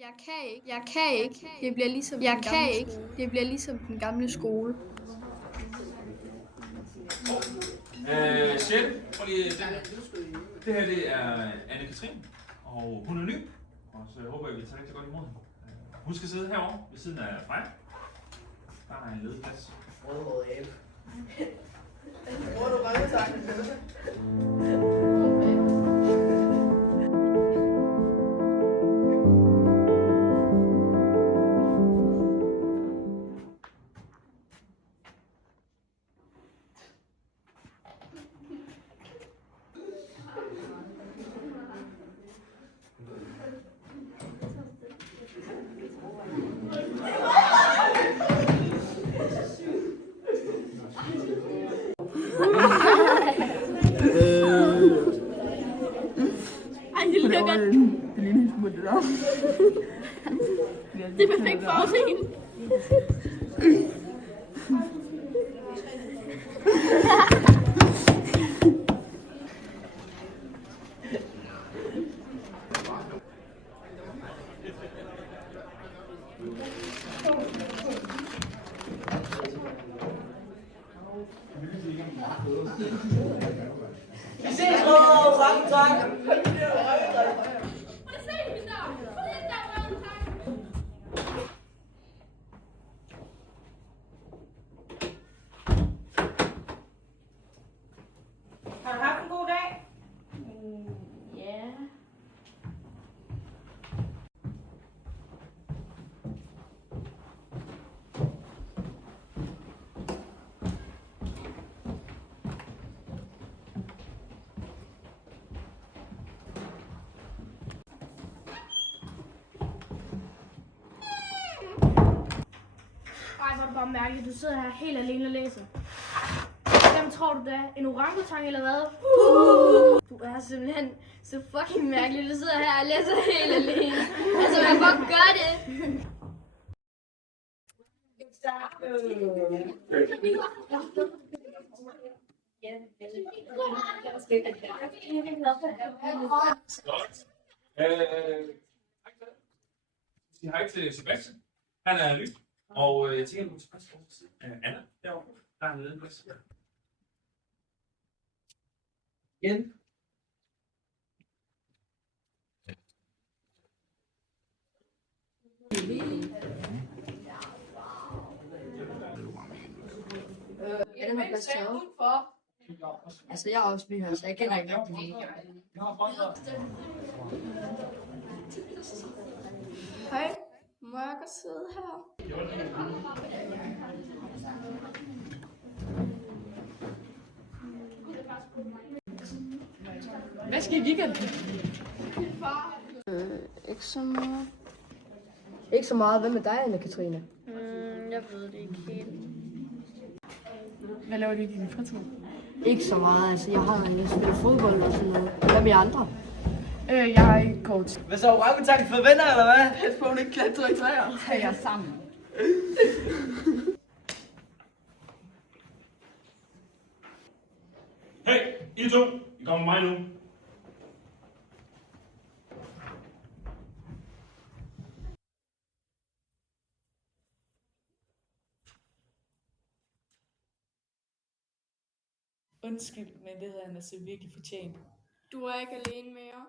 Jeg kan ikke. Det bliver ligesom Det bliver ligesom den gamle skole. Sjette, prøv lige det her det er Anne-Katrin, og hun er ny, og så jeg håber, at vi tager rigtig godt imod hende. Hun skal sidde herovre ved siden af mig. Der er en ledig plads. Rødhåret abe. Bruger du rødhåret til det? Ej, det ligner godt. Det ligner en smule der. Det er perfekt for os en. Vi ses på Samtang! Har du haft en god dag? Ja. Ej, hvor er det bare mærkeligt. Du sidder her helt alene og læser. Hvem tror du da? En orangutang eller hvad? Du er simpelthen så fucking mærkelig. Du sidder her og læser helt alene. Altså, hvad fuck gør det? Sig hej til Sebastian. Han er ny, og jeg tænker, at du er tilpas over til siden af Anna derovre. Der er en ledig plads. Igen. Ja, den har plads til altså, jeg er også ny her, så jeg kender ikke rigtig det. Hej. Må jeg godt sidde her? Hvad skal I weekenden? Ikke så meget. Ikke så meget. Hvad med dig, Anne-Katrine? Jeg ved det ikke helt. Hvad laver du i din fritid? Ikke så meget. Altså, jeg har spillet fodbold og sådan noget. Hvad med jer andre? Jeg er ikke coach. Hvad så, orangutangen for venner, eller hvad? Pas på, hun ikke klatrer i træer. Tag jer sammen. Hey, I to! I kommer med mig nu. Undskyld, men det havde han altså virkelig fortjent. Du er ikke alene mere.